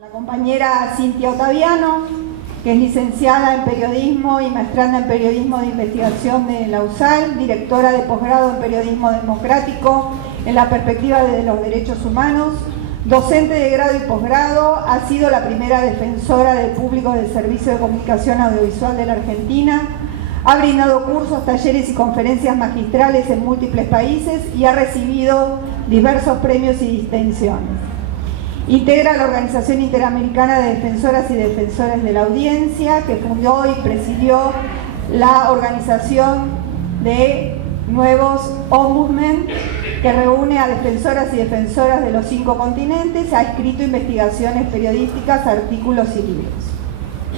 La compañera Cintia Ottaviano, que es licenciada en periodismo y maestranda en periodismo de investigación de la USAL, directora de posgrado en periodismo democrático en la perspectiva de los derechos humanos, docente de grado y posgrado, ha sido la primera defensora del público del Servicio de Comunicación Audiovisual de la Argentina, ha brindado cursos, talleres y conferencias magistrales en múltiples países y ha recibido diversos premios y distinciones. Integra la Organización Interamericana de Defensoras y Defensores de la Audiencia, que fundó y presidió la organización de Nuevos Ombudsmen, que reúne a defensoras y defensoras de los 5 continentes, ha escrito investigaciones periodísticas, artículos y libros.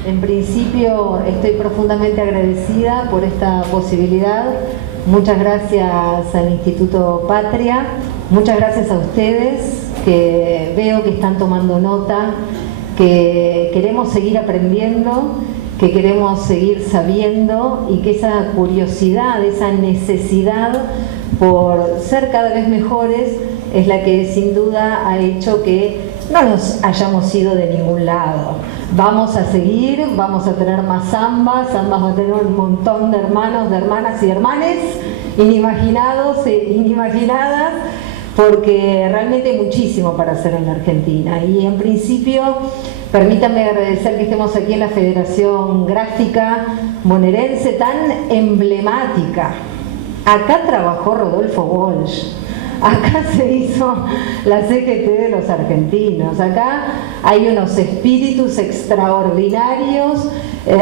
En principio estoy profundamente agradecida por esta posibilidad. Muchas gracias al Instituto Patria, muchas gracias a ustedes que veo que están tomando nota, que queremos seguir aprendiendo, que queremos seguir sabiendo y que esa curiosidad, esa necesidad por ser cada vez mejores es la que sin duda ha hecho que no nos hayamos ido de ningún lado. Vamos a seguir, vamos a tener más zambas va a tener un montón de hermanos, de hermanas y de hermanes, inimaginados e inimaginadas, porque realmente hay muchísimo para hacer en la Argentina. Y en principio, permítanme agradecer que estemos aquí en la Federación Gráfica Bonaerense tan emblemática. Acá trabajó Rodolfo Walsh. Acá se hizo la CGT de los argentinos, acá hay unos espíritus extraordinarios,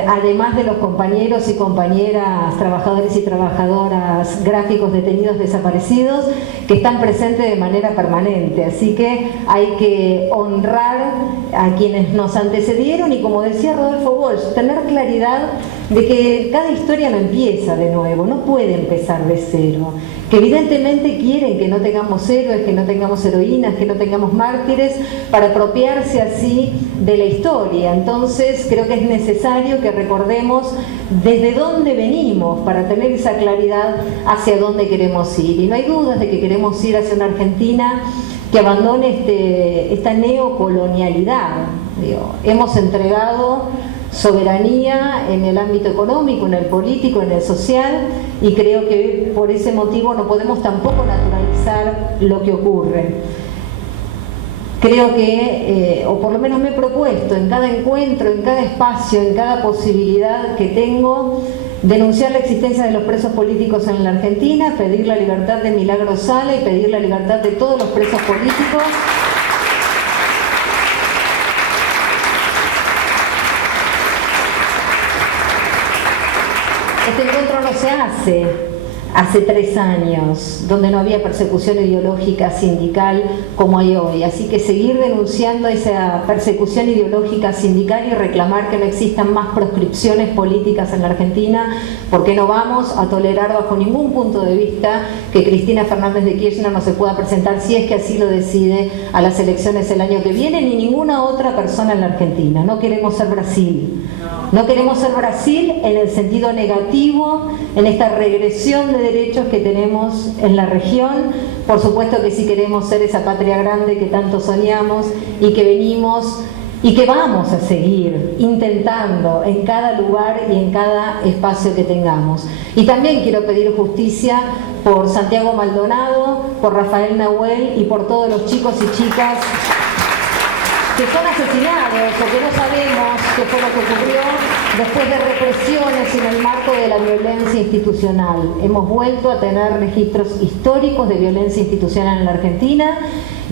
además de los compañeros y compañeras, trabajadores y trabajadoras gráficos detenidos desaparecidos, que están presentes de manera permanente. Así que hay que honrar a quienes nos antecedieron y, como decía Rodolfo Walsh, tener claridad de que cada historia no empieza de nuevo, no puede empezar de cero, que evidentemente quieren que no tengamos héroes, que no tengamos heroínas, que no tengamos mártires, para apropiarse así de la historia. Entonces creo que es necesario que recordemos desde dónde venimos para tener esa claridad hacia dónde queremos ir. Y no hay dudas de que queremos ir hacia una Argentina que abandone esta neocolonialidad. Hemos entregado soberanía en el ámbito económico, en el político, en el social, y creo que por ese motivo no podemos tampoco naturalizar lo que ocurre. Creo que, o por lo menos me he propuesto en cada encuentro, en cada espacio, en cada posibilidad que tengo, denunciar la existencia de los presos políticos en la Argentina, pedir la libertad de Milagro Sala y pedir la libertad de todos los presos políticos. Este encuentro no se hace 3 años, donde no había persecución ideológica sindical como hay hoy. Así que seguir denunciando esa persecución ideológica sindical y reclamar que no existan más proscripciones políticas en la Argentina, porque no vamos a tolerar bajo ningún punto de vista que Cristina Fernández de Kirchner no se pueda presentar, si es que así lo decide, a las elecciones el año que viene, ni ninguna otra persona en la Argentina. No queremos ser Brasil. No queremos ser Brasil en el sentido negativo, en esta regresión de derechos que tenemos en la región. Por supuesto que sí queremos ser esa patria grande que tanto soñamos y que venimos y que vamos a seguir intentando en cada lugar y en cada espacio que tengamos. Y también quiero pedir justicia por Santiago Maldonado, por Rafael Nahuel y por todos los chicos y chicas que son asesinados o que no sabemos qué fue lo que ocurrió después de represiones en el marco de la violencia institucional. Hemos vuelto a tener registros históricos de violencia institucional en la Argentina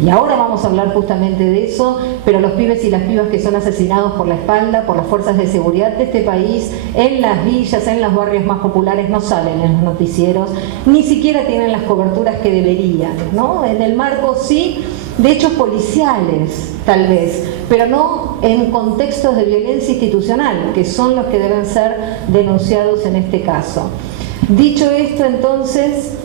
y ahora vamos a hablar justamente de eso, pero los pibes y las pibas que son asesinados por la espalda, por las fuerzas de seguridad de este país, en las villas, en los barrios más populares, no salen en los noticieros, ni siquiera tienen las coberturas que deberían, ¿no? En el marco sí de hechos policiales, tal vez, pero no en contextos de violencia institucional, que son los que deben ser denunciados en este caso. Dicho esto, entonces,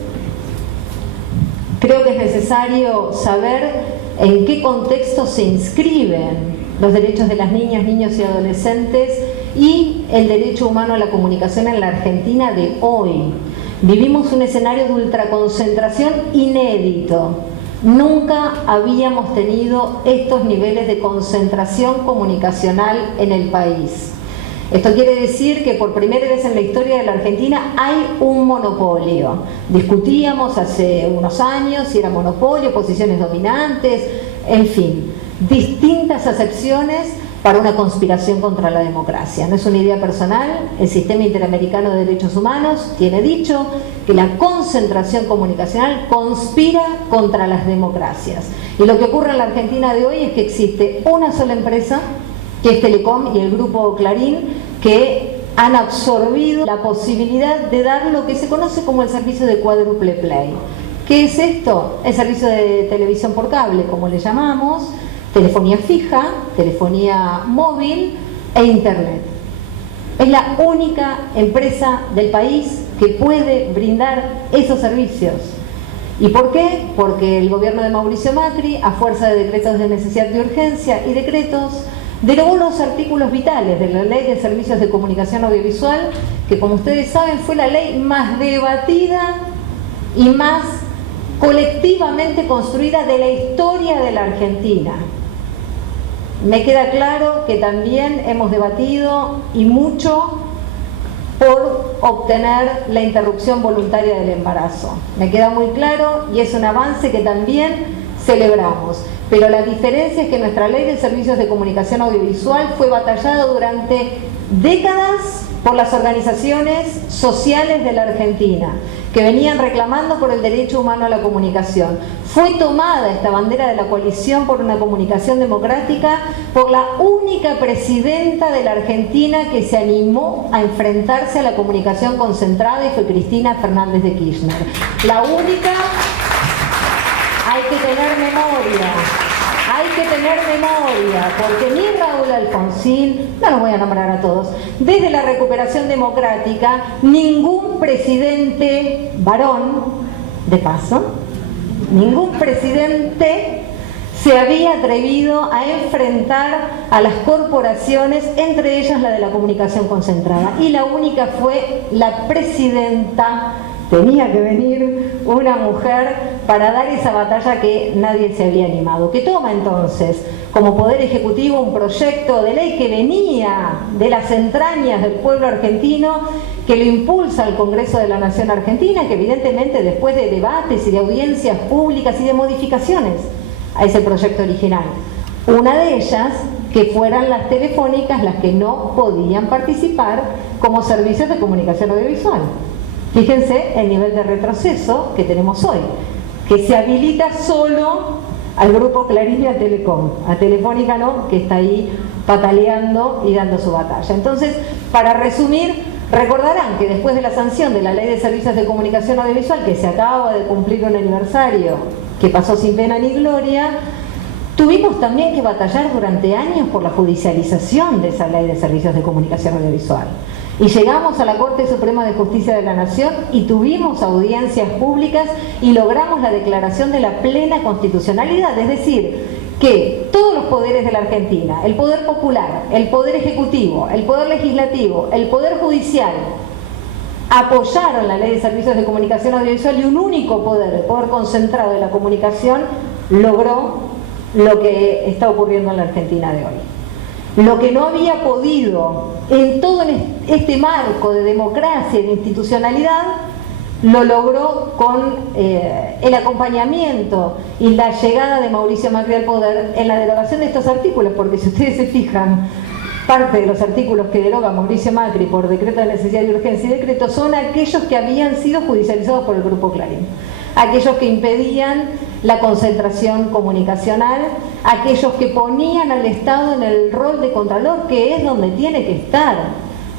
creo que es necesario saber en qué contexto se inscriben los derechos de las niñas, niños y adolescentes y el derecho humano a la comunicación en la Argentina de hoy. Vivimos un escenario de ultraconcentración inédito. Nunca habíamos tenido estos niveles de concentración comunicacional en el país. Esto quiere decir que por primera vez en la historia de la Argentina hay un monopolio. Discutíamos hace unos años si era monopolio, posiciones dominantes, en fin, distintas acepciones para una conspiración contra la democracia. No es una idea personal, el Sistema Interamericano de Derechos Humanos tiene dicho que la concentración comunicacional conspira contra las democracias. Y lo que ocurre en la Argentina de hoy es que existe una sola empresa, que es Telecom y el grupo Clarín, que han absorbido la posibilidad de dar lo que se conoce como el servicio de cuádruple play. ¿Qué es esto? El servicio de televisión por cable, como le llamamos, telefonía fija, telefonía móvil e internet. Es la única empresa del país que puede brindar esos servicios. ¿Y por qué? Porque el gobierno de Mauricio Macri, a fuerza de decretos de necesidad y urgencia y decretos, derogó los artículos vitales de la Ley de Servicios de Comunicación Audiovisual, que como ustedes saben fue la ley más debatida y más colectivamente construida de la historia de la Argentina. Me queda claro que también hemos debatido y mucho por obtener la interrupción voluntaria del embarazo. Me queda muy claro y es un avance que también celebramos. Pero la diferencia es que nuestra Ley de Servicios de Comunicación Audiovisual fue batallada durante décadas por las organizaciones sociales de la Argentina, que venían reclamando por el derecho humano a la comunicación. Fue tomada esta bandera de la coalición por una comunicación democrática por la única presidenta de la Argentina que se animó a enfrentarse a la comunicación concentrada y fue Cristina Fernández de Kirchner. La única. Hay que tener memoria, porque ni Raúl Alfonsín, no los voy a nombrar a todos, desde la recuperación democrática, ningún presidente varón, de paso, ningún presidente se había atrevido a enfrentar a las corporaciones, entre ellas la de la comunicación concentrada. Y la única fue la presidenta. Tenía que venir una mujer para dar esa batalla que nadie se había animado. Que toma entonces como Poder Ejecutivo un proyecto de ley que venía de las entrañas del pueblo argentino, que lo impulsa al Congreso de la Nación Argentina, que evidentemente después de debates y de audiencias públicas y de modificaciones a ese proyecto original. Una de ellas, que fueran las telefónicas las que no podían participar como servicios de comunicación audiovisual. Fíjense el nivel de retroceso que tenemos hoy, que se habilita solo al grupo Clarín y a Telecom, a Telefónica no, que está ahí pataleando y dando su batalla. Entonces, para resumir, recordarán que después de la sanción de la Ley de Servicios de Comunicación Audiovisual, que se acaba de cumplir un aniversario, que pasó sin pena ni gloria, tuvimos también que batallar durante años por la judicialización de esa Ley de Servicios de Comunicación Audiovisual. Y llegamos a la Corte Suprema de Justicia de la Nación y tuvimos audiencias públicas y logramos la declaración de la plena constitucionalidad, es decir, que todos los poderes de la Argentina, el poder popular, el poder ejecutivo, el poder legislativo, el poder judicial, apoyaron la Ley de Servicios de Comunicación Audiovisual y un único poder, el poder concentrado de la comunicación, logró lo que está ocurriendo en la Argentina de hoy. Lo que no había podido en todo este marco de democracia y de institucionalidad, lo logró con el acompañamiento y la llegada de Mauricio Macri al poder en la derogación de estos artículos, porque si ustedes se fijan, parte de los artículos que deroga Mauricio Macri por decreto de necesidad y urgencia y decreto son aquellos que habían sido judicializados por el Grupo Clarín. Aquellos que impedían la concentración comunicacional, aquellos que ponían al Estado en el rol de contralor, que es donde tiene que estar.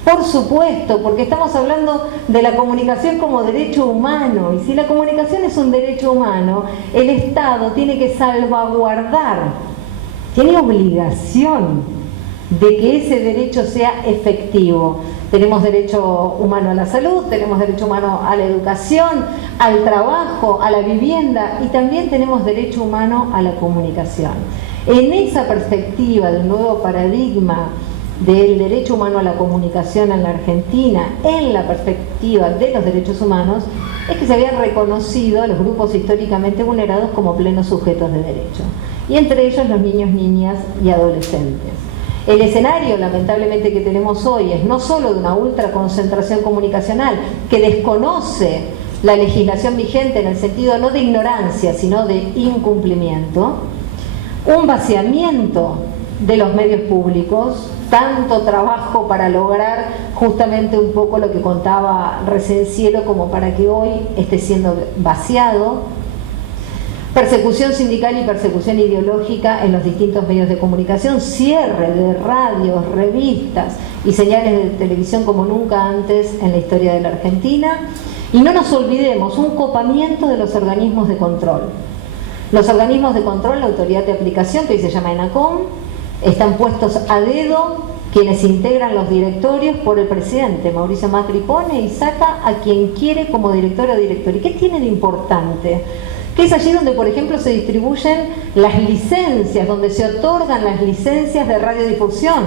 Por supuesto, porque estamos hablando de la comunicación como derecho humano, y si la comunicación es un derecho humano, el Estado tiene que salvaguardar, tiene obligación de que ese derecho sea efectivo. Tenemos derecho humano a la salud, tenemos derecho humano a la educación, al trabajo, a la vivienda y también tenemos derecho humano a la comunicación. En esa perspectiva del nuevo paradigma del derecho humano a la comunicación en la Argentina en la perspectiva de los derechos humanos es que se habían reconocido a los grupos históricamente vulnerados como plenos sujetos de derecho, y entre ellos los niños, niñas y adolescentes. El escenario, lamentablemente, que tenemos hoy es no solo de una ultraconcentración comunicacional que desconoce la legislación vigente en el sentido no de ignorancia, sino de incumplimiento, un vaciamiento de los medios públicos, tanto trabajo para lograr justamente un poco lo que contaba recién Cielo como para que hoy esté siendo vaciado, persecución sindical y persecución ideológica en los distintos medios de comunicación, cierre de radios, revistas y señales de televisión como nunca antes en la historia de la Argentina, y no nos olvidemos, un copamiento de los organismos de control. Los organismos de control, la autoridad de aplicación, que hoy se llama ENACOM, están puestos a dedo quienes integran los directorios por el presidente. Mauricio Macri pone y saca a quien quiere como director o director. ¿Y qué tiene de importante? Que es allí donde, por ejemplo, se distribuyen las licencias, donde se otorgan las licencias de radiodifusión.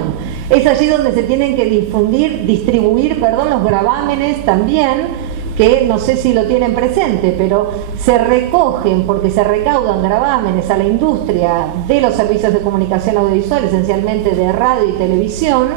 Es allí donde se tienen que distribuir los gravámenes también, que no sé si lo tienen presente, pero se recogen porque se recaudan gravámenes a la industria de los servicios de comunicación audiovisual, esencialmente de radio y televisión,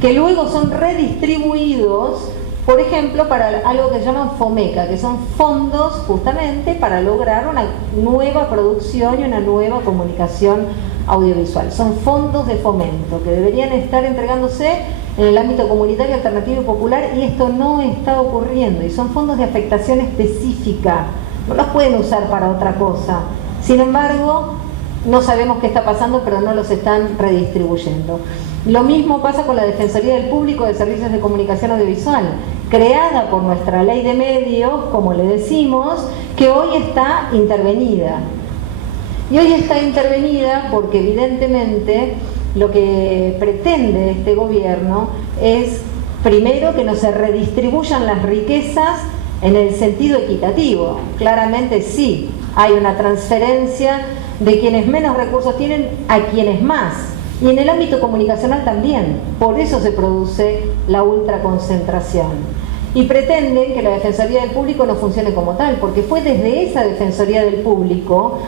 que luego son redistribuidos, por ejemplo, para algo que se llaman FOMECA, que son fondos justamente para lograr una nueva producción y una nueva comunicación audiovisual. Son fondos de fomento que deberían estar entregándose en el ámbito comunitario, alternativo y popular, y esto no está ocurriendo, y son fondos de afectación específica, no los pueden usar para otra cosa. Sin embargo, no sabemos qué está pasando, pero no los están redistribuyendo. Lo mismo pasa con la Defensoría del Público de Servicios de Comunicación Audiovisual, creada por nuestra ley de medios, como le decimos, que hoy está intervenida. Y hoy está intervenida porque evidentemente lo que pretende este gobierno es, primero, que no se redistribuyan las riquezas en el sentido equitativo. Claramente sí, hay una transferencia de quienes menos recursos tienen a quienes más. Y en el ámbito comunicacional también. Por eso se produce la ultraconcentración. Y pretenden que la Defensoría del Público no funcione como tal, porque fue desde esa Defensoría del Público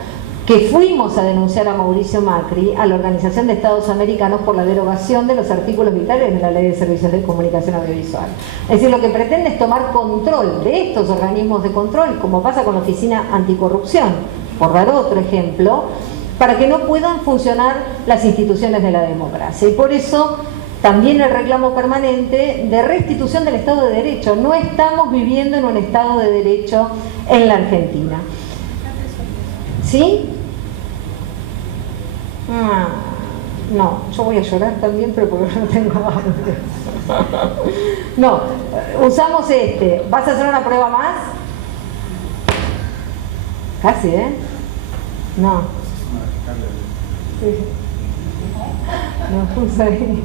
que fuimos a denunciar a Mauricio Macri a la Organización de Estados Americanos por la derogación de los artículos vitales de la Ley de Servicios de Comunicación Audiovisual. Es decir, lo que pretende es tomar control de estos organismos de control, como pasa con la Oficina Anticorrupción, por dar otro ejemplo, para que no puedan funcionar las instituciones de la democracia. Y por eso también el reclamo permanente de restitución del Estado de Derecho. No estamos viviendo en un Estado de Derecho en la Argentina. ¿Sí? No, yo voy a llorar también, pero porque no tengo hambre. No, usamos este. ¿Vas a hacer una prueba más? Casi, ¿eh? No. Sí. No puse ahí.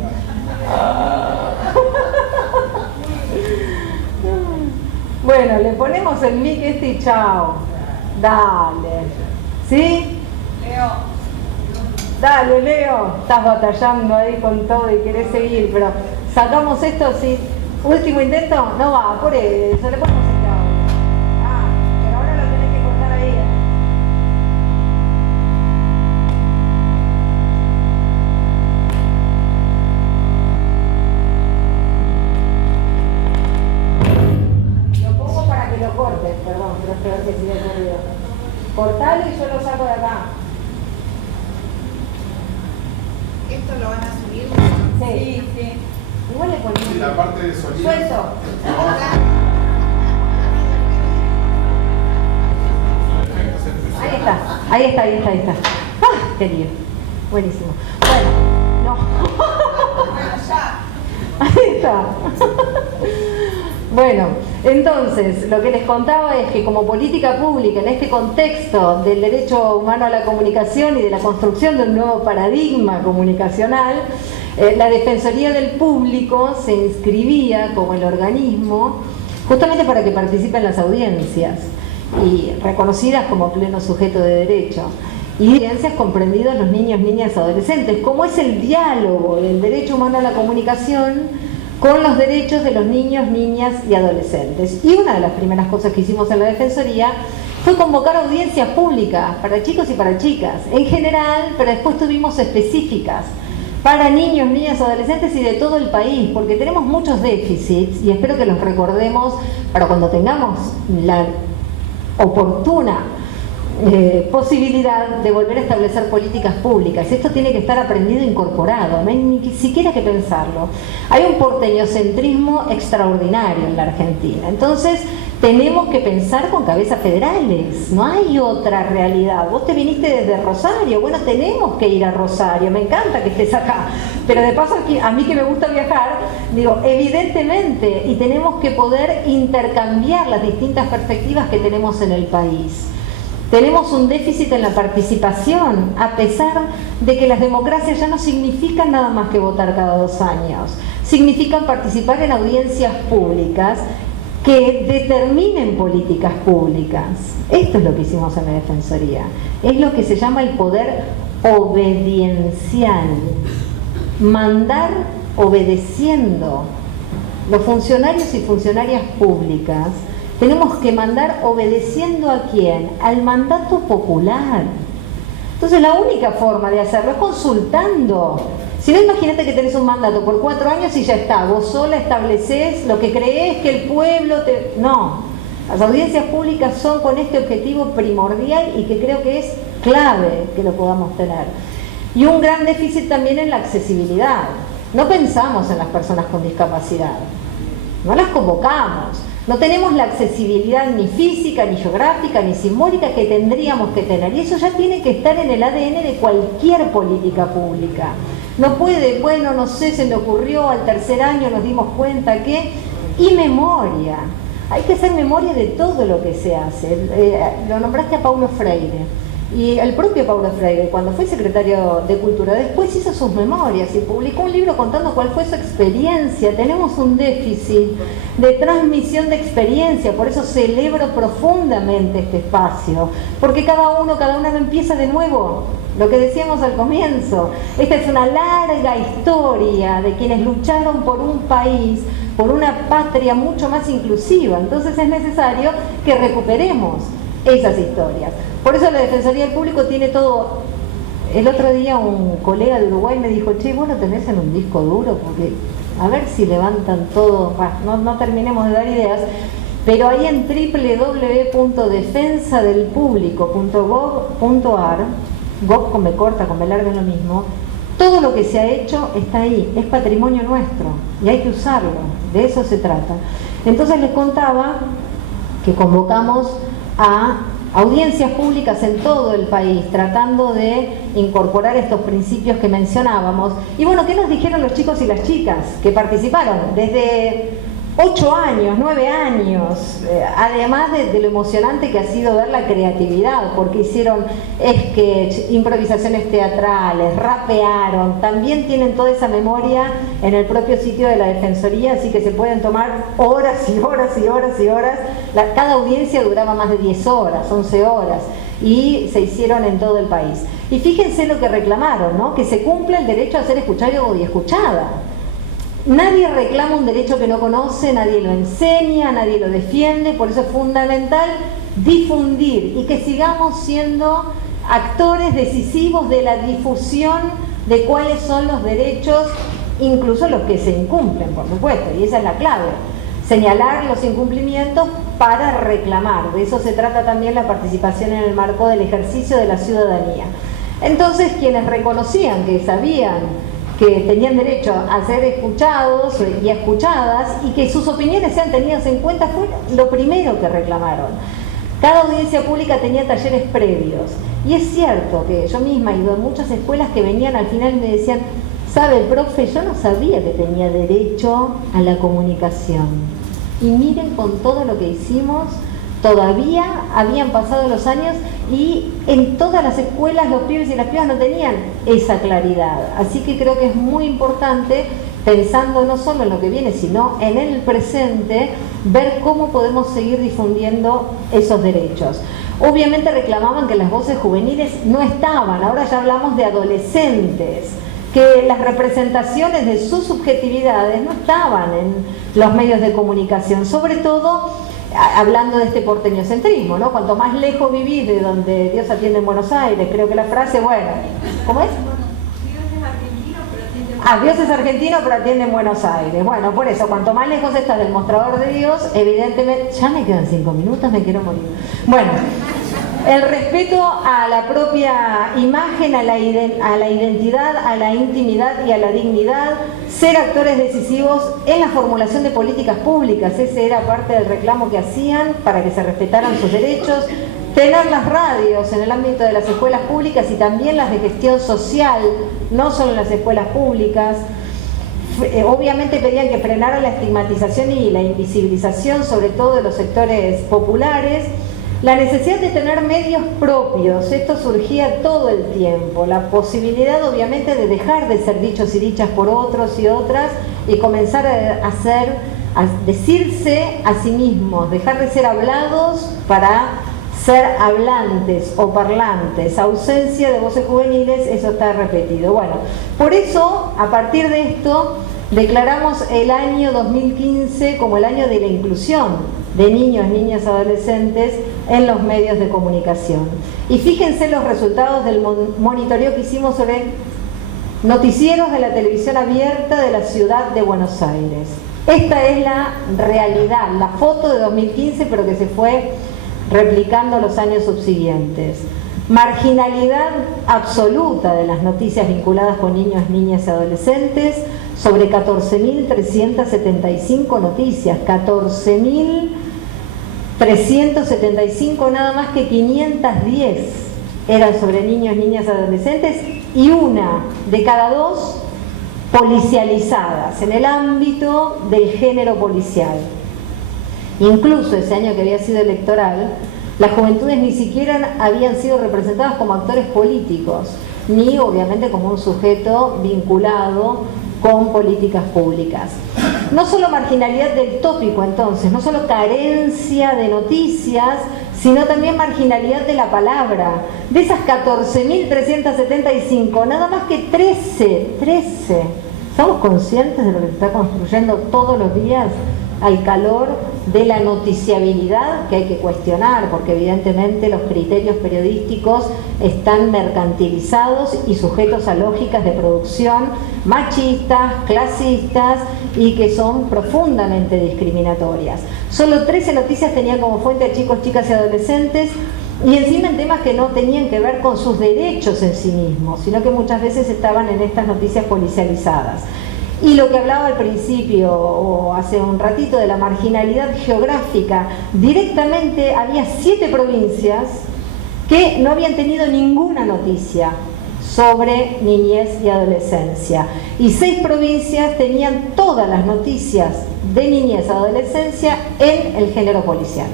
Bueno, le ponemos el mic este y chao. Dale. ¿Sí? Leo. Dale, Leo. Estás batallando ahí con todo y querés seguir, pero sacamos esto, sí. Último intento, no va, por eso, le ponemos el chao. Ah, pero ahora lo tenés que cortar ahí, ¿eh? Lo pongo para que lo cortes, perdón, pero es peor que siga corrido. Cortalo y yo lo saco de acá. ¿Esto lo van a subir? Sí, sí. Igual le ponemos. Y la parte de sonido. Suelto. Ahí está. ¡Ah! Qué lío. Buenísimo. Bueno, no. Bueno, ya. Ahí está. Bueno, entonces, lo que les contaba es que como política pública en este contexto del derecho humano a la comunicación y de la construcción de un nuevo paradigma comunicacional, la Defensoría del Público se inscribía como el organismo justamente para que participen las audiencias y reconocidas como pleno sujeto de derecho. y audiencias comprendidos los niños, niñas, adolescentes, como es el diálogo del derecho humano a la comunicación con los derechos de los niños, niñas y adolescentes. Y una de las primeras cosas que hicimos en la Defensoría fue convocar audiencias públicas para chicos y para chicas, en general, pero después tuvimos específicas para niños, niñas, adolescentes y de todo el país, porque tenemos muchos déficits y espero que los recordemos para cuando tengamos la oportuna posibilidad de volver a establecer políticas públicas. Esto tiene que estar aprendido e incorporado, no hay ni siquiera que pensarlo. Hay un porteñocentrismo extraordinario en la Argentina, entonces tenemos que pensar con cabezas federales, no hay otra realidad. Vos te viniste desde Rosario, bueno, tenemos que ir a Rosario, me encanta que estés acá, pero de paso a mí que me gusta viajar, digo, evidentemente, y tenemos que poder intercambiar las distintas perspectivas que tenemos en el país. Tenemos un déficit en la participación, a pesar de que las democracias ya no significan nada más que votar cada 2 años, significan participar en audiencias públicas que determinen políticas públicas. Esto es lo que hicimos en la Defensoría, es lo que se llama el poder obediencial, mandar obedeciendo. Los funcionarios y funcionarias públicas tenemos que mandar obedeciendo ¿a quién? Al mandato popular. Entonces la única forma de hacerlo es consultando. Si no, imagínate que tenés un mandato por 4 años y ya está, vos sola establecés lo que creés que el pueblo te... No, las audiencias públicas son con este objetivo primordial y que creo que es clave que lo podamos tener. Y un gran déficit también en la accesibilidad. No pensamos en las personas con discapacidad, no las convocamos. No tenemos la accesibilidad ni física, ni geográfica, ni simbólica que tendríamos que tener. Y eso ya tiene que estar en el ADN de cualquier política pública. No puede, bueno, no sé, se me ocurrió, al 3er año nos dimos cuenta que... Y memoria. Hay que hacer memoria de todo lo que se hace. Lo nombraste a Paulo Freire. Y el propio Paulo Freire, cuando fue secretario de Cultura, después hizo sus memorias y publicó un libro contando cuál fue su experiencia. Tenemos un déficit de transmisión de experiencia, por eso celebro profundamente este espacio, porque cada uno no empieza de nuevo. Lo que decíamos al comienzo, esta es una larga historia de quienes lucharon por un país, por una patria mucho más inclusiva. Entonces es necesario que recuperemos esas historias. Por eso la Defensoría del Público tiene todo. El otro día un colega de Uruguay me dijo, che, vos lo tenés en un disco duro, porque a ver si levantan todo. No terminemos de dar ideas, pero ahí en www.defensadelpublico.gov.ar, gov con B corta, con B larga es lo mismo, todo lo que se ha hecho está ahí, es patrimonio nuestro y hay que usarlo, de eso se trata. Entonces les contaba que convocamos a audiencias públicas en todo el país, tratando de incorporar estos principios que mencionábamos. Y bueno, ¿qué nos dijeron los chicos y las chicas que participaron? Desde 8 años, 9 años, además de lo emocionante que ha sido ver la creatividad, porque hicieron sketch, improvisaciones teatrales, rapearon, también tienen toda esa memoria en el propio sitio de la Defensoría, así que se pueden tomar horas y horas y horas y horas. Cada audiencia duraba más de 10 horas, 11 horas, y se hicieron en todo el país. Y fíjense lo que reclamaron, ¿no? Que se cumpla el derecho a ser escuchado y escuchada. Nadie reclama un derecho que no conoce, nadie lo enseña, nadie lo defiende, por eso es fundamental difundir y que sigamos siendo actores decisivos de la difusión de cuáles son los derechos, incluso los que se incumplen, por supuesto, y esa es la clave, señalar los incumplimientos para reclamar. De eso se trata también la participación en el marco del ejercicio de la ciudadanía. Entonces, quienes reconocían que sabían que tenían derecho a ser escuchados y escuchadas y que sus opiniones sean tenidas en cuenta, fue lo primero que reclamaron. Cada audiencia pública tenía talleres previos y es cierto que yo misma he ido a muchas escuelas que venían al final y me decían, ¿sabe, profe? Yo no sabía que tenía derecho a la comunicación. Y miren con todo lo que hicimos, todavía habían pasado los años y en todas las escuelas los pibes y las pibas no tenían esa claridad. Así que creo que es muy importante, pensando no solo en lo que viene, sino en el presente, ver cómo podemos seguir difundiendo esos derechos. obviamente reclamaban que las voces juveniles no estaban. Ahora ya hablamos de adolescentes, que las representaciones de sus subjetividades no estaban en los medios de comunicación, sobre todo hablando de este porteñocentrismo, ¿no? Cuanto más lejos vivís de donde Dios atiende en Buenos Aires, creo que la frase, bueno, ¿cómo es? Dios es argentino pero atiende en Buenos Aires. Bueno, por eso, cuanto más lejos estás del mostrador de Dios, evidentemente, ya me quedan 5 minutos, me quiero morir. Bueno, el respeto a la propia imagen, a la identidad, a la intimidad y a la dignidad, ser actores decisivos en la formulación de políticas públicas, ese era parte del reclamo que hacían para que se respetaran sus derechos, tener las radios en el ámbito de las escuelas públicas y también las de gestión social, no solo en las escuelas públicas. Obviamente pedían que frenara la estigmatización y la invisibilización, sobre todo de los sectores populares. La necesidad de tener medios propios, esto surgía todo el tiempo. La posibilidad, obviamente, de dejar de ser dichos y dichas por otros y otras y comenzar a decirse a sí mismos, dejar de ser hablados para ser hablantes o parlantes, ausencia de voces juveniles, eso está repetido. Bueno, por eso, a partir de esto, declaramos el año 2015 como el año de la inclusión de niños, niñas, adolescentes en los medios de comunicación. Y fíjense los resultados del monitoreo que hicimos sobre noticieros de la televisión abierta de la ciudad de Buenos Aires. Esta es la realidad, la foto de 2015, pero que se fue replicando los años subsiguientes. Marginalidad absoluta de las noticias vinculadas con niños, niñas y adolescentes, sobre 14.375 noticias, 14.375, nada más que 510 eran sobre niños, niñas y adolescentes, y una de cada 2 policializadas en el ámbito del género policial. Incluso ese año que había sido electoral, las juventudes ni siquiera habían sido representadas como actores políticos, ni obviamente como un sujeto vinculado con políticas públicas. No solo marginalidad del tópico entonces, no solo carencia de noticias, sino también marginalidad de la palabra. De esas 14.375, nada más que 13. ¿Estamos conscientes de lo que se está construyendo todos los días al calor de la noticiabilidad, que hay que cuestionar, porque evidentemente los criterios periodísticos están mercantilizados y sujetos a lógicas de producción machistas, clasistas y que son profundamente discriminatorias? Solo 13 noticias tenían como fuente a chicos, chicas y adolescentes, y encima en temas que no tenían que ver con sus derechos en sí mismos, sino que muchas veces estaban en estas noticias policializadas. Y lo que hablaba al principio o hace un ratito de la marginalidad geográfica, directamente había 7 provincias que no habían tenido ninguna noticia sobre niñez y adolescencia, y 6 provincias tenían todas las noticias de niñez y adolescencia en el género policial.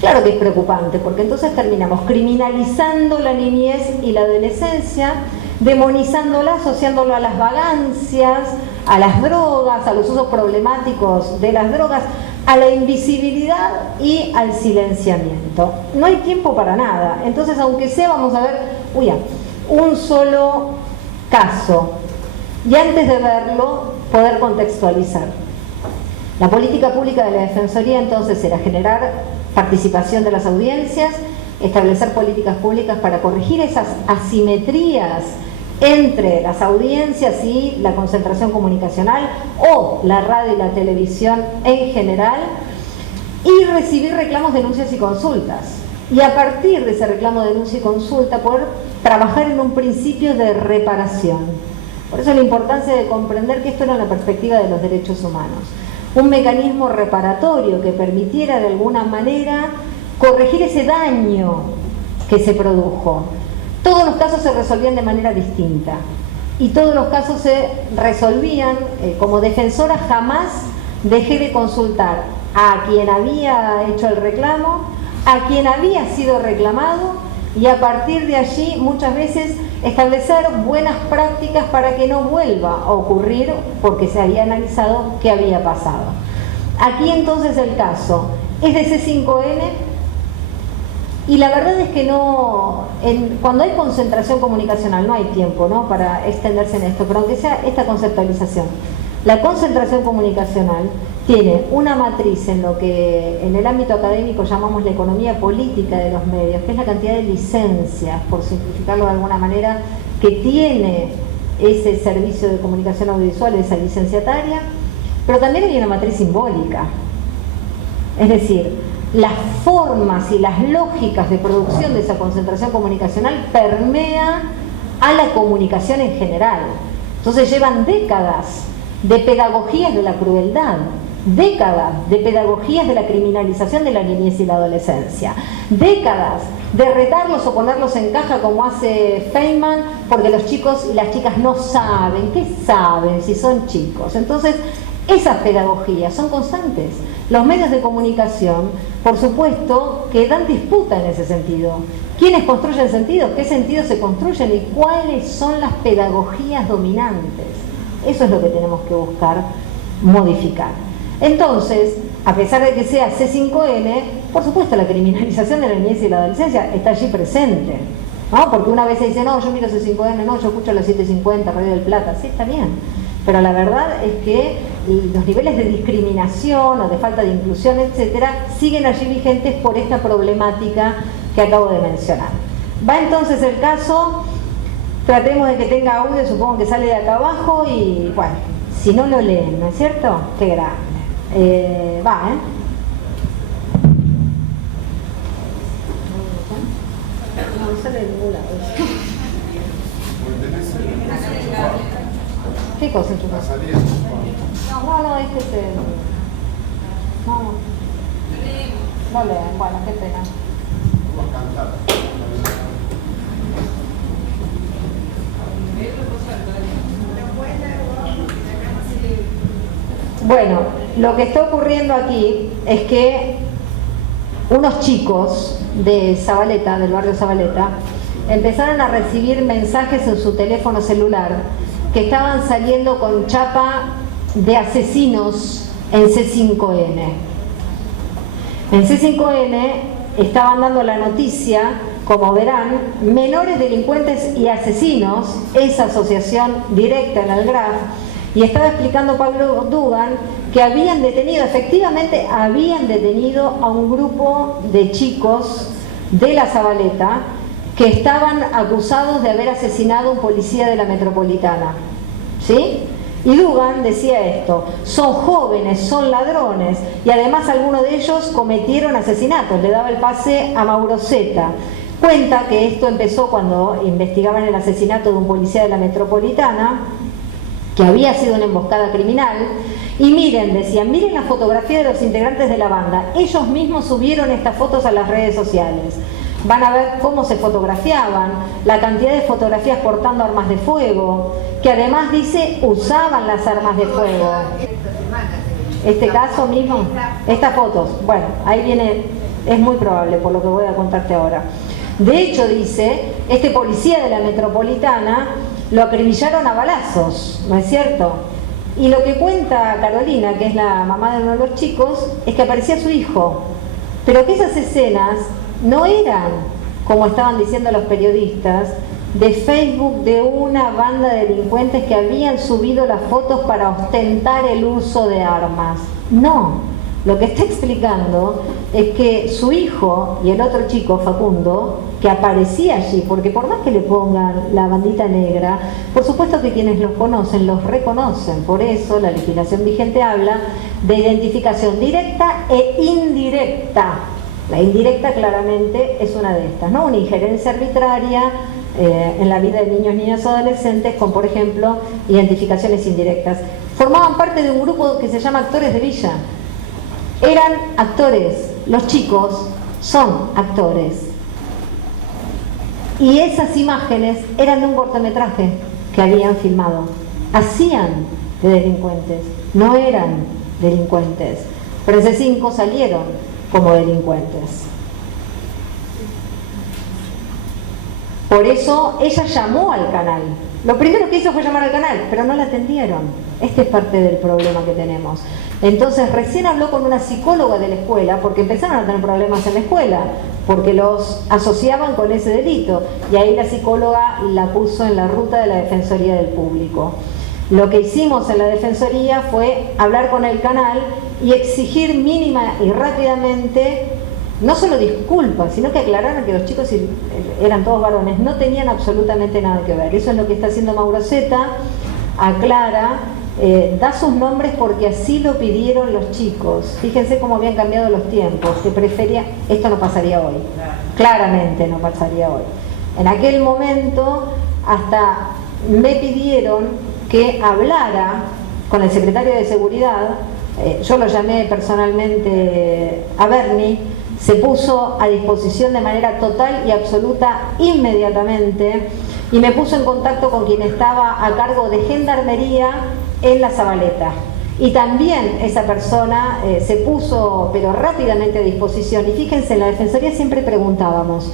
Claro que es preocupante, porque entonces terminamos criminalizando la niñez y la adolescencia, demonizándola, asociándolo a las vagancias, a las drogas, a los usos problemáticos de las drogas, a la invisibilidad y al silenciamiento. No hay tiempo para nada. Entonces, aunque sea, vamos a ver un solo caso, y antes de verlo, poder contextualizar. La política pública de la Defensoría entonces era generar participación de las audiencias, establecer políticas públicas para corregir esas asimetrías entre las audiencias y la concentración comunicacional o la radio y la televisión en general, y recibir reclamos, denuncias y consultas. Y a partir de ese reclamo, denuncia y consulta, poder trabajar en un principio de reparación. Por eso la importancia de comprender que esto era la perspectiva de los derechos humanos. Un mecanismo reparatorio que permitiera de alguna manera corregir ese daño que se produjo. Todos los casos se resolvían de manera distinta y todos los casos se resolvían, como defensora jamás dejé de consultar a quien había hecho el reclamo, a quien había sido reclamado, y a partir de allí muchas veces establecer buenas prácticas para que no vuelva a ocurrir, porque se había analizado qué había pasado. Aquí entonces el caso es de C5N, Y la verdad es que no, cuando hay concentración comunicacional no hay tiempo, ¿no?, para extenderse en esto, pero aunque sea esta conceptualización. La concentración comunicacional tiene una matriz en lo que en el ámbito académico llamamos la economía política de los medios, que es la cantidad de licencias, por simplificarlo de alguna manera, que tiene ese servicio de comunicación audiovisual, esa licenciataria, pero también hay una matriz simbólica. Es decir, las formas y las lógicas de producción de esa concentración comunicacional permea a la comunicación en general. Entonces llevan décadas de pedagogías de la crueldad, décadas de pedagogías de la criminalización de la niñez y la adolescencia, décadas de retarlos o ponerlos en caja como hace Feynman, porque los chicos y las chicas no saben, ¿qué saben si son chicos? Entonces, esas pedagogías son constantes. Los medios de comunicación, por supuesto, que dan disputa en ese sentido. ¿Quiénes construyen sentidos? ¿Qué sentidos se construyen? ¿Y cuáles son las pedagogías dominantes? Eso es lo que tenemos que buscar modificar. Entonces, a pesar de que sea C5N, por supuesto la criminalización de la niñez y la adolescencia está allí presente, ¿no? Porque una vez se dice, no, yo miro C5N, no, yo escucho los 750, Radio del Plata, sí, está bien. Pero la verdad es que los niveles de discriminación o de falta de inclusión, etcétera, siguen allí vigentes por esta problemática que acabo de mencionar. Va entonces el caso, tratemos de que tenga audio, supongo que sale de acá abajo y bueno, si no lo leen, ¿no es cierto? Qué grande. Va, ¿eh? No sale de ningún lado. ¿Qué cosa en tu casa? No, es que te... No leen, bueno, qué pena. Bueno, lo que está ocurriendo aquí es que unos chicos de Zabaleta, del barrio Zabaleta, empezaron a recibir mensajes en su teléfono celular que estaban saliendo con chapa de asesinos en C5N. En C5N estaban dando la noticia, como verán, menores delincuentes y asesinos, esa asociación directa en el GRAF, y estaba explicando Pablo Dugan que efectivamente habían detenido a un grupo de chicos de la Zabaleta que estaban acusados de haber asesinado a un policía de la Metropolitana, ¿sí? Y Dugan decía esto: son jóvenes, son ladrones, y además algunos de ellos cometieron asesinatos. Le daba el pase a Mauro Zeta. Cuenta que esto empezó cuando investigaban el asesinato de un policía de la Metropolitana, que había sido una emboscada criminal, y miren, decían, miren la fotografía de los integrantes de la banda. Ellos mismos subieron estas fotos a las redes sociales. Van a ver cómo se fotografiaban, la cantidad de fotografías portando armas de fuego, que además dice usaban las armas de fuego. Este caso mismo, estas fotos, bueno, ahí viene, es muy probable por lo que voy a contarte ahora. De hecho, dice, este policía de la Metropolitana lo acribillaron a balazos, ¿no es cierto? Y lo que cuenta Carolina, que es la mamá de uno de los chicos, es que aparecía su hijo, pero que esas escenas no eran, como estaban diciendo los periodistas, de Facebook de una banda de delincuentes que habían subido las fotos para ostentar el uso de armas. No, lo que está explicando es que su hijo y el otro chico, Facundo, que aparecía allí, porque por más que le pongan la bandita negra, por supuesto que quienes los conocen, los reconocen. Por eso la legislación vigente habla de identificación directa e indirecta. La indirecta claramente es una de estas, ¿no? Una injerencia arbitraria en la vida de niños, niñas o adolescentes con, por ejemplo, identificaciones indirectas. Formaban parte de un grupo que se llama Actores de Villa. Eran actores, los chicos son actores. Y esas imágenes eran de un cortometraje que habían filmado. Hacían de delincuentes, no eran delincuentes. Pero en C5 salieron como delincuentes. Por eso ella llamó al canal. Lo primero que hizo fue llamar al canal, pero no la atendieron. Este es parte del problema que tenemos. Entonces recién habló con una psicóloga de la escuela, porque empezaron a tener problemas en la escuela. porque los asociaban con ese delito, y ahí la psicóloga la puso en la ruta de la Defensoría del Público. Lo que hicimos en la Defensoría fue hablar con el canal y exigir mínima y rápidamente, no solo disculpas, sino que aclararan que los chicos eran todos varones, no tenían absolutamente nada que ver. Eso es lo que está haciendo Mauro Zeta, aclara, da sus nombres porque así lo pidieron los chicos. Fíjense cómo habían cambiado los tiempos, que prefería, esto no pasaría hoy, claramente no pasaría hoy. En aquel momento hasta me pidieron que hablara con el secretario de Seguridad, yo lo llamé personalmente a Bernie, se puso a disposición de manera total y absoluta inmediatamente y me puso en contacto con quien estaba a cargo de Gendarmería en La Zabaleta. Y también esa persona se puso, pero rápidamente a disposición. Y fíjense, en la Defensoría siempre preguntábamos,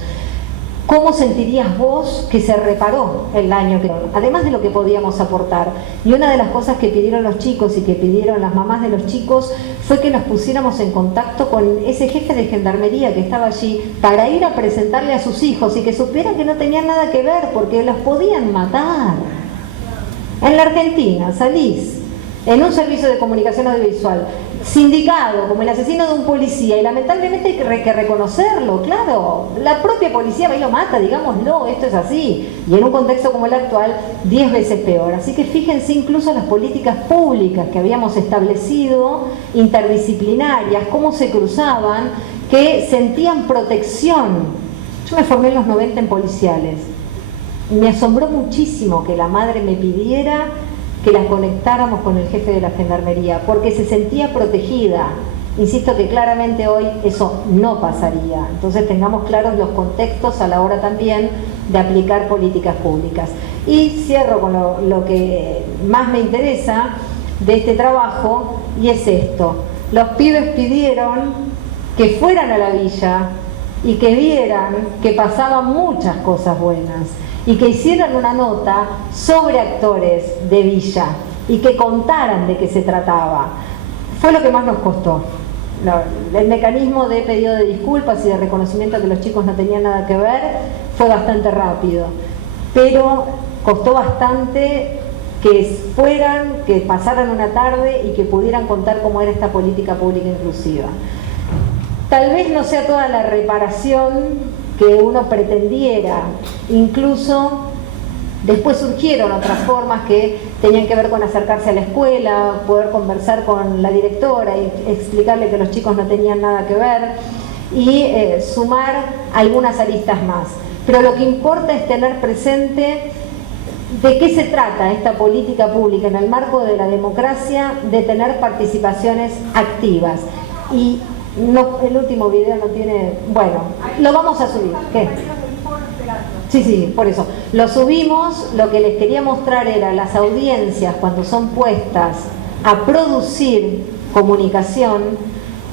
¿cómo sentirías vos que se reparó el daño que además de lo que podíamos aportar? Y una de las cosas que pidieron los chicos y que pidieron las mamás de los chicos fue que nos pusiéramos en contacto con ese jefe de Gendarmería que estaba allí para ir a presentarle a sus hijos y que supieran que no tenían nada que ver porque los podían matar. En la Argentina salís en un servicio de comunicación audiovisual sindicado como el asesino de un policía y lamentablemente hay que reconocerlo, claro, la propia policía va y lo mata, digámoslo, esto es así, y en un contexto como el actual 10 veces peor. Así que fíjense incluso las políticas públicas que habíamos establecido, interdisciplinarias, cómo se cruzaban, que sentían protección. Yo me formé en los 90 en policiales, me asombró muchísimo que la madre me pidiera que la conectáramos con el jefe de la Gendarmería, porque se sentía protegida. Insisto que claramente hoy eso no pasaría. Entonces tengamos claros los contextos a la hora también de aplicar políticas públicas. Y cierro con lo que más me interesa de este trabajo, y es esto. Los pibes pidieron que fueran a la villa y que vieran que pasaban muchas cosas buenas, y que hicieran una nota sobre actores de villa y que contaran de qué se trataba. Fue lo que más nos costó. El mecanismo de pedido de disculpas y de reconocimiento que los chicos no tenían nada que ver fue bastante rápido, pero costó bastante que fueran, que pasaran una tarde y que pudieran contar cómo era esta política pública inclusiva. Tal vez no sea toda la reparación que uno pretendiera, incluso después surgieron otras formas que tenían que ver con acercarse a la escuela, poder conversar con la directora y explicarle que los chicos no tenían nada que ver y sumar algunas aristas más. Pero lo que importa es tener presente de qué se trata esta política pública en el marco de la democracia, de tener participaciones activas. Y no, el último video no tiene... Bueno, lo vamos a subir. ¿Qué? Sí, por eso. Lo subimos, lo que les quería mostrar era las audiencias cuando son puestas a producir comunicación,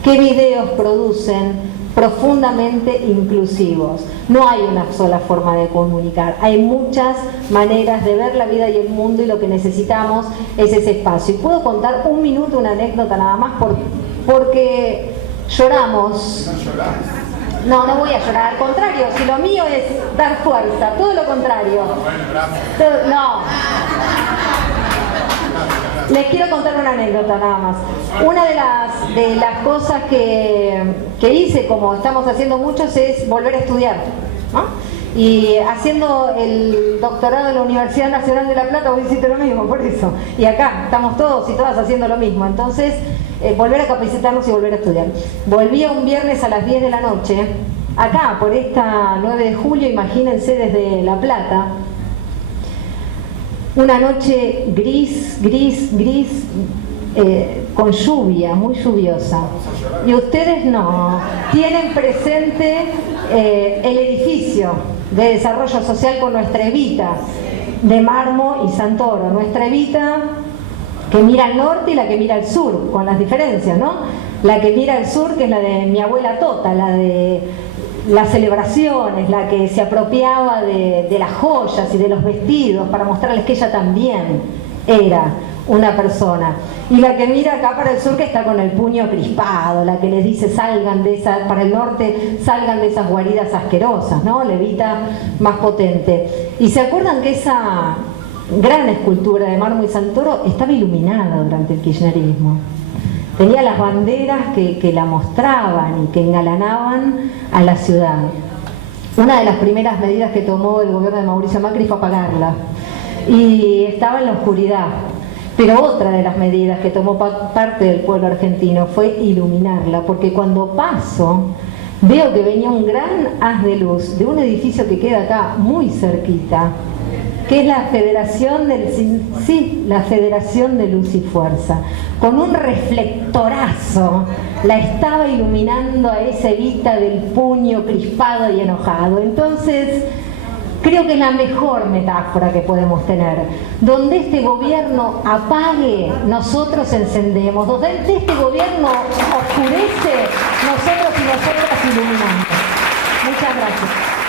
qué videos producen profundamente inclusivos. No hay una sola forma de comunicar, hay muchas maneras de ver la vida y el mundo y lo que necesitamos es ese espacio. Y puedo contar un minuto, una anécdota nada más porque lloramos. No voy a llorar, al contrario, si lo mío es dar fuerza, todo lo contrario. No. Les quiero contar una anécdota nada más. Una de las cosas que hice, como estamos haciendo muchos, es volver a estudiar, ¿no? Y haciendo el doctorado en la Universidad Nacional de La Plata, vos hiciste lo mismo, por eso. Y acá estamos todos y todas haciendo lo mismo. Entonces, volver a capacitarnos y volver a estudiar. Volví un viernes a las 10 de la noche, acá, por esta 9 de julio, imagínense desde La Plata, una noche gris, con lluvia, muy lluviosa. Y ustedes no, tienen presente el edificio de desarrollo social con nuestra Evita, de Mármol y Santoro. Nuestra Evita que mira al norte y la que mira al sur, con las diferencias, ¿no? La que mira al sur, que es la de mi abuela Tota, la de las celebraciones, la que se apropiaba de las joyas y de los vestidos para mostrarles que ella también era una persona. Y la que mira acá para el sur, que está con el puño crispado, la que les dice salgan de esas, para el norte, salgan de esas guaridas asquerosas, ¿no? Levita más potente. Y se acuerdan que esa gran escultura de Mármol y Santoro estaba iluminada durante el kirchnerismo. Tenía las banderas que la mostraban y que engalanaban a la ciudad. Una de las primeras medidas que tomó el gobierno de Mauricio Macri fue apagarla. Y estaba en la oscuridad. Pero otra de las medidas que tomó parte del pueblo argentino fue iluminarla, porque cuando paso veo que venía un gran haz de luz de un edificio que queda acá muy cerquita, que es la Federación la Federación de Luz y Fuerza, con un reflectorazo la estaba iluminando a esa Evita del puño crispado y enojado. Entonces creo que es la mejor metáfora que podemos tener. Donde este gobierno apague, nosotros encendemos. Donde este gobierno oscurece, nosotros y nosotras iluminamos. Muchas gracias.